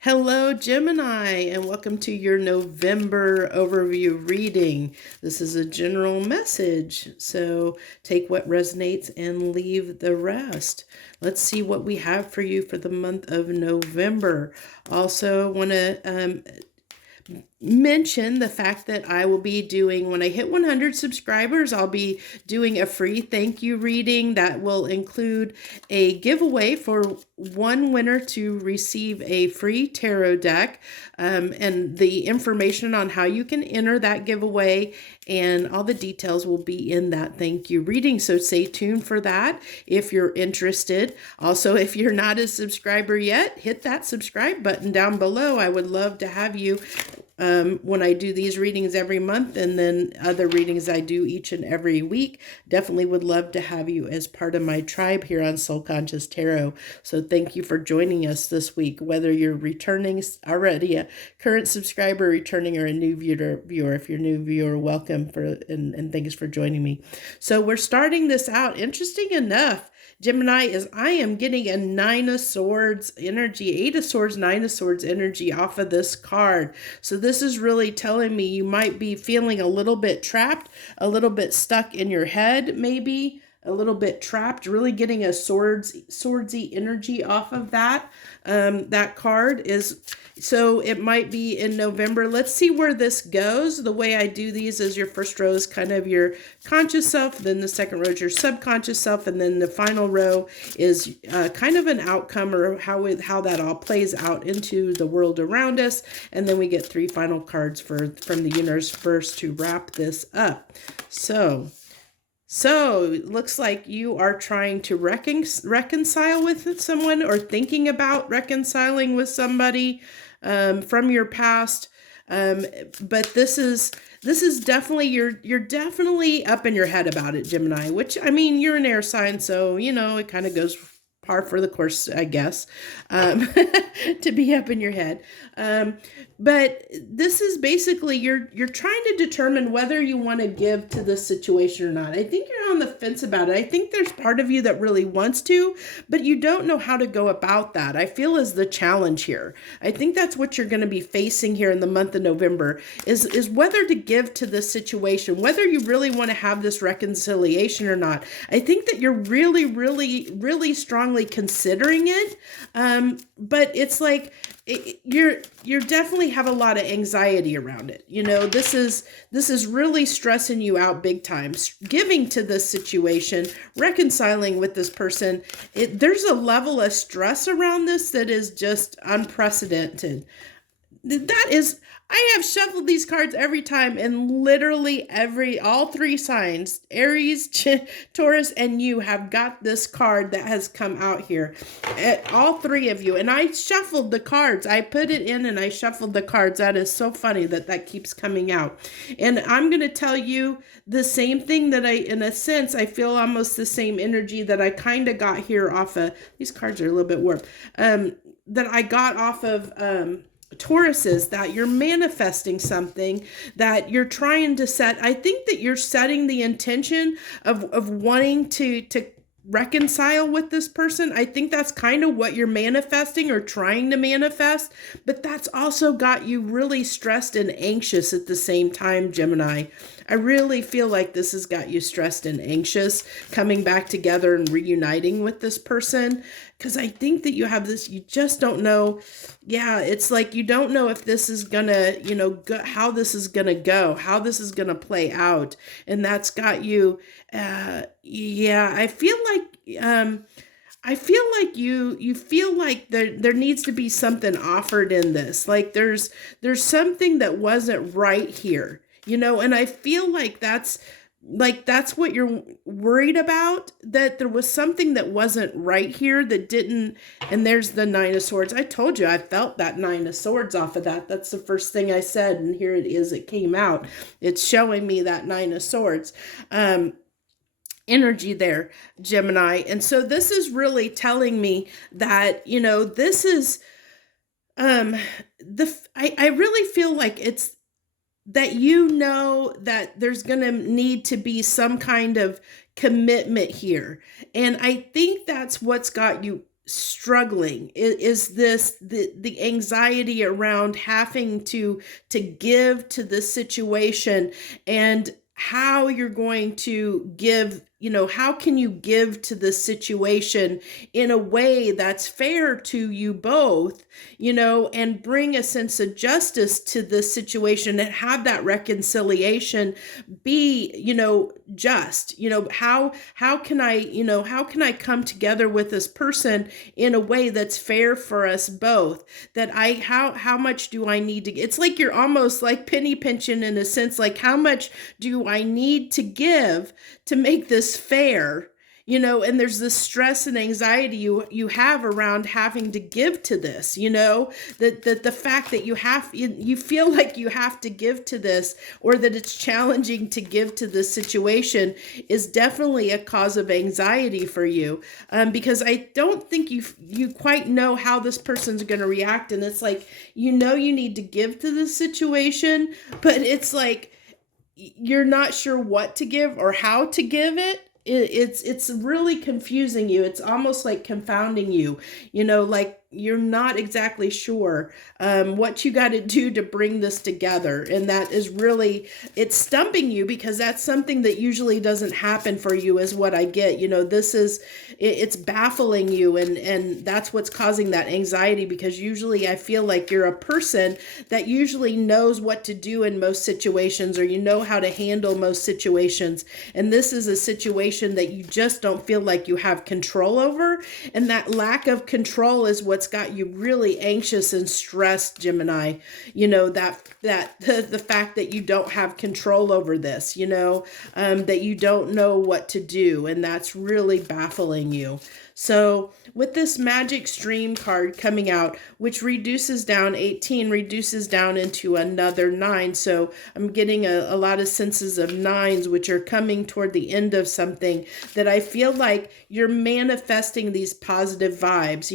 Hello, Gemini, and welcome to your November overview reading. This is a general message, so take what resonates and leave the rest. Let's see what we have for you for the month of November. Also, want to mention the fact that I will be doing, when I hit 100 subscribers, I'll be doing a free thank you reading that will include a giveaway for one winner to receive a free tarot deck, and the information on how you can enter that giveaway and all the details will be in that thank you reading. So stay tuned for that if you're interested. Also, if you're not a subscriber yet, hit that subscribe button down below. I would love to have you when I do these readings every month, and then other readings I do each and every week. Definitely would love to have you as part of my tribe here on Soul Conscious Tarot. So thank you for joining us this week, whether you're returning already, a current subscriber, returning, or a new viewer. If you're a new viewer, welcome and thanks for joining me. So we're starting this out. Interesting enough, Gemini, is I am getting a Nine of Swords energy, Eight of Swords, Nine of Swords energy off of this card. So this is really telling me you might be feeling a little bit trapped, a little bit stuck in your head, maybe a little bit trapped, really getting a swordsy energy off of that. That card is, so it might be in November. Let's see where this goes. The way I do these is your first row is kind of your conscious self, then the second row is your subconscious self, and then the final row is kind of an outcome, or how that all plays out into the world around us. And then we get three final cards from the universe to wrap this up. So it looks like you are trying to reconcile with someone, or thinking about reconciling with somebody from your past. But this is definitely, you're definitely up in your head about it, Gemini, which, I mean, you're an air sign, so, you know, it kind of goes par for the course, I guess, to be up in your head. But this is basically, you're trying to determine whether you want to give to this situation or not. I think you're on the fence about it. I think there's part of you that really wants to, but you don't know how to go about that. I feel is the challenge here. I think that's what you're going to be facing here in the month of November, is whether to give to this situation, whether you really want to have this reconciliation or not. I think that you're really, really, really strongly considering it. But it's like, you're definitely have a lot of anxiety around it. You know, this is really stressing you out big time. Giving to this situation, reconciling with this person, there's a level of stress around this that is just unprecedented. That is, I have shuffled these cards every time, and literally all three signs, Aries, Taurus, and you, have got this card that has come out here. All three of you. And I shuffled the cards. I put it in and I shuffled the cards. That is so funny that keeps coming out. And I'm going to tell you the same thing that in a sense, I feel almost the same energy that I kind of got here off of, these cards are a little bit warped, that I got off of, Tauruses, that you're manifesting something, that you're trying to set. I think that you're setting the intention of wanting to reconcile with this person. I think that's kind of what you're manifesting or trying to manifest, but that's also got you really stressed and anxious at the same time, Gemini. I really feel like this has got you stressed and anxious, coming back together and reuniting with this person, because I think that you have this, you just don't know. Yeah, it's like you don't know if this is gonna, how this is gonna go, how this is gonna play out. And that's got you, I feel like you feel like there needs to be something offered in this. Like there's something that wasn't right here. And I feel like that's what you're worried about, that there was something that wasn't right here that didn't, and there's the Nine of Swords. I told you I felt that Nine of Swords off of that. That's the first thing I said, and here it is, it came out. It's showing me that Nine of Swords energy there, Gemini. And so this is really telling me that, this is, I really feel like it's, that that there's going to need to be some kind of commitment here. And I think that's what's got you struggling? Is this the anxiety around having to give to this situation, and how you're going to give, how can you give to this situation in a way that's fair to you both, and bring a sense of justice to this situation and have that reconciliation be, just, how can I, how can I come together with this person in a way that's fair for us both? That how much do I need to, it's like you're almost like penny pinching in a sense, like how much do I need to give to make this fair? And there's this stress and anxiety you have around having to give to this, that the fact that you feel like you have to give to this, or that it's challenging to give to this situation, is definitely a cause of anxiety for you, because I don't think you quite know how this person's going to react. And it's like, you need to give to this situation, but it's like you're not sure what to give or how to give it. It's really confusing you. It's almost like confounding you, like you're not exactly sure what you got to do to bring this together. And that is really, it's stumping you, because that's something that usually doesn't happen for you, is what I get. It's baffling you, and that's what's causing that anxiety, because usually I feel like you're a person that usually knows what to do in most situations, or how to handle most situations. And this is a situation that you just don't feel like you have control over. And that lack of control is what's got you really anxious and stressed, Gemini. The fact that you don't have control over this, that you don't know what to do, and that's really baffling you. So with this magic stream card coming out, which reduces down 18, reduces down into another 9. So I'm getting a lot of senses of 9s, which are coming toward the end of something that I feel like you're manifesting these positive vibes,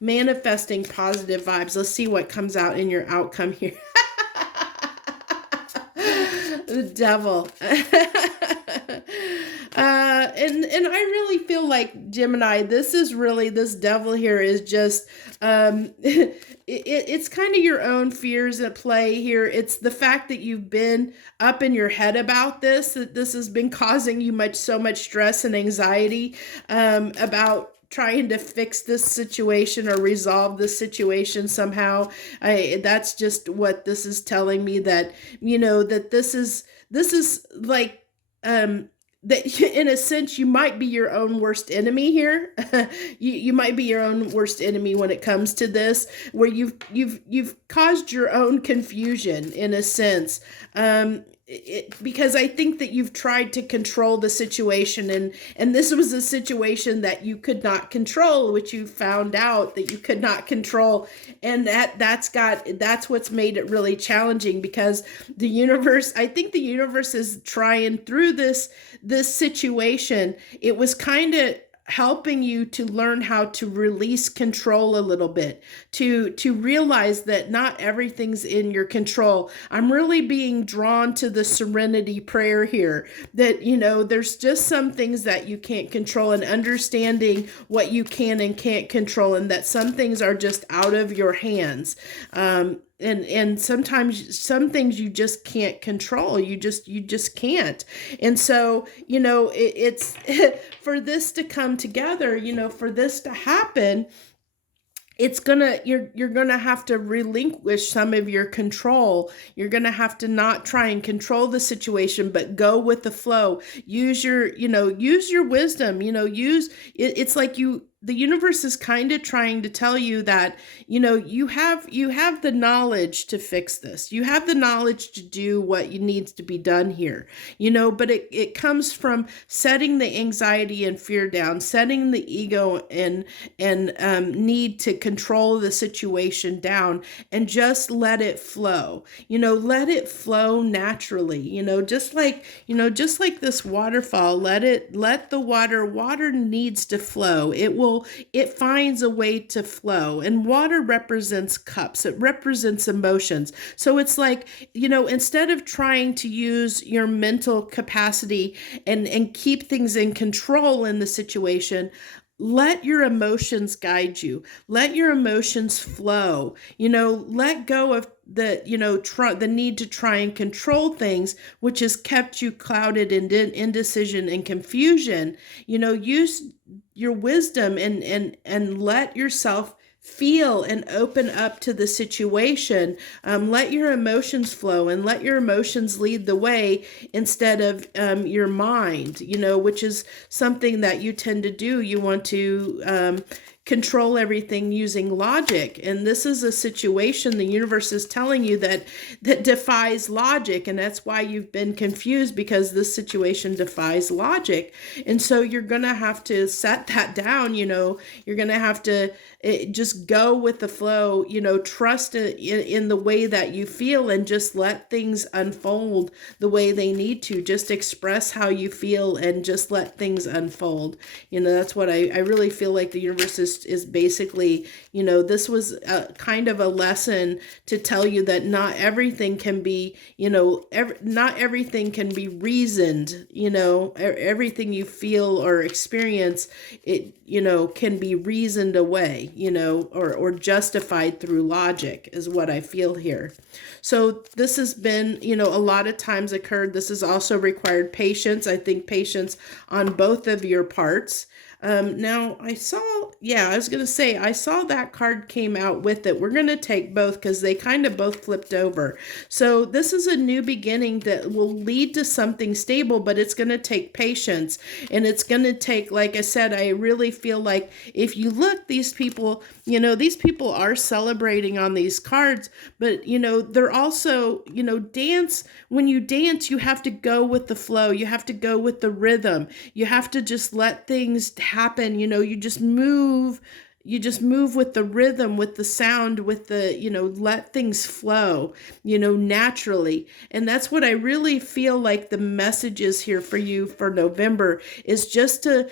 manifesting positive vibes. Let's see what comes out in your outcome here. The devil. And I really feel like, Gemini, this devil here is just, it's kind of your own fears at play here. It's the fact that you've been up in your head about this, that this has been causing you so much stress and anxiety, about trying to fix this situation or resolve this situation somehow. That's just what this is telling me, that, that this is like, that in a sense you might be your own worst enemy here. you might be your own worst enemy when it comes to this, where you've caused your own confusion in a sense. Because I think that you've tried to control the situation, and this was a situation that you could not control, which you found out that you could not control, and that's what's made it really challenging, because I think the universe is trying through this situation. It was kind of helping you to learn how to release control a little bit, to realize that not everything's in your control. I'm really being drawn to the serenity prayer here, that, there's just some things that you can't control, and understanding what you can and can't control, and that some things are just out of your hands. And sometimes some things you just can't control. You just can't. And so, it's for this to come together, for this to happen, you're gonna have to relinquish some of your control. You're gonna have to not try and control the situation, but go with the flow. Use your wisdom. It's like the universe is kind of trying to tell you that, you have the knowledge to fix this. You have the knowledge to do what needs to be done here, but it comes from setting the anxiety and fear down, setting the ego and need to control the situation down, and just let it flow. Let it flow naturally, just like this waterfall. Let the water needs to flow. It finds a way to flow. And water represents cups. It represents emotions. So it's like, instead of trying to use your mental capacity and keep things in control in the situation, let your emotions guide you. Let your emotions flow. Let go of the, the need to try and control things, which has kept you clouded in indecision and confusion. Use your wisdom and let yourself feel and open up to the situation. Let your emotions flow and let your emotions lead the way instead of your mind, which is something that you tend to do. You want to control everything using logic, and this is a situation the universe is telling you that defies logic, and that's why you've been confused, because this situation defies logic. And so you're gonna have to set that down. You're gonna have to just go with the flow, trust in the way that you feel, and just let things unfold the way they need to. Just express how you feel and just let things unfold. That's what I really feel like the universe is basically, this was a kind of a lesson to tell you that not everything can be, not everything can be reasoned. Everything you feel or experience, it, can be reasoned away, or justified through logic, is what I feel here. So this has been, a lot of times occurred. This has also required patience. I think patience on both of your parts. Now I saw that card came out with it. We're going to take both because they kind of both flipped over. So this is a new beginning that will lead to something stable, but it's going to take patience, and it's going to take, like I said, I really feel like if you look, these people are celebrating on these cards, but they're also, when you dance, you have to go with the flow. You have to go with the rhythm. You have to just let things happen. You just move with the rhythm, with the sound, with the, let things flow, naturally. And that's what I really feel like the message is here for you for November, is just to,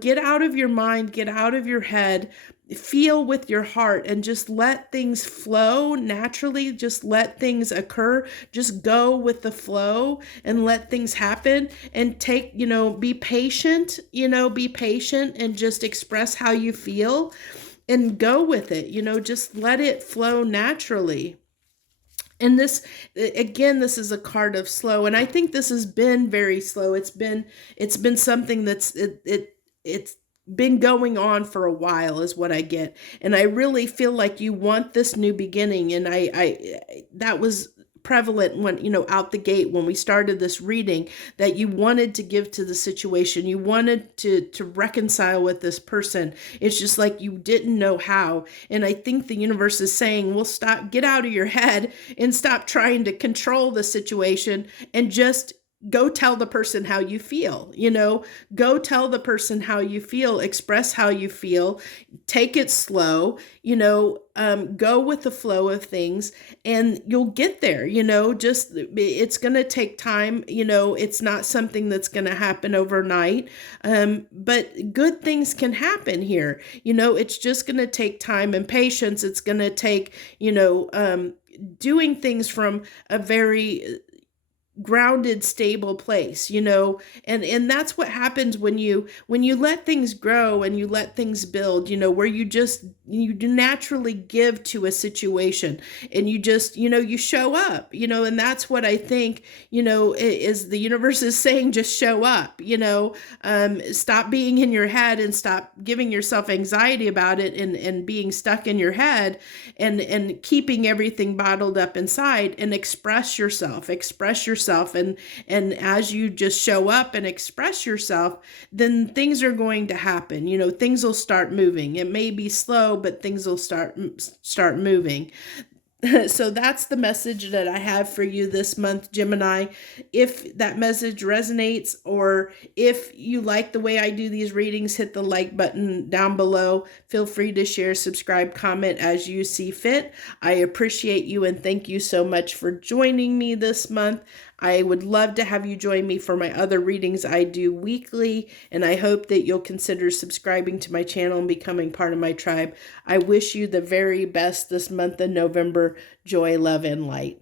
get out of your mind, get out of your head, feel with your heart, and just let things flow naturally. Just let things occur. Just go with the flow and let things happen, and take, be patient, and just express how you feel and go with it. Just let it flow naturally. And this, again, this is a card of slow, and I think this has been very slow. It's been something that's it's been going on for a while, is what I get. And I really feel like you want this new beginning, and I that was prevalent when, out the gate when we started this reading, that you wanted to give to the situation. You wanted to reconcile with this person. It's just like you didn't know how. And I think the universe is saying, well, get out of your head and stop trying to control the situation, and just go tell the person how you feel. Go tell the person how you feel, express how you feel, take it slow, go with the flow of things, and you'll get there. Just, it's going to take time. It's not something that's going to happen overnight. But good things can happen here. It's just going to take time and patience. It's going to take, doing things from a very grounded, stable place, and that's what happens when you let things grow and you let things build, where you do naturally give to a situation, and you just, you show up, and that's what I think, is the universe is saying, just show up, stop being in your head and stop giving yourself anxiety about it, and being stuck in your head, and keeping everything bottled up inside, and express yourself, and as you just show up and express yourself, then things are going to happen. Things will start moving. It may be slow, but things will start moving. So that's the message that I have for you this month, Gemini. If that message resonates, or if you like the way I do these readings, hit the like button down below. Feel free to share, subscribe, comment as you see fit. I appreciate you, and thank you so much for joining me this month. I would love to have you join me for my other readings I do weekly, and I hope that you'll consider subscribing to my channel and becoming part of my tribe. I wish you the very best this month of November. Joy, love, and light.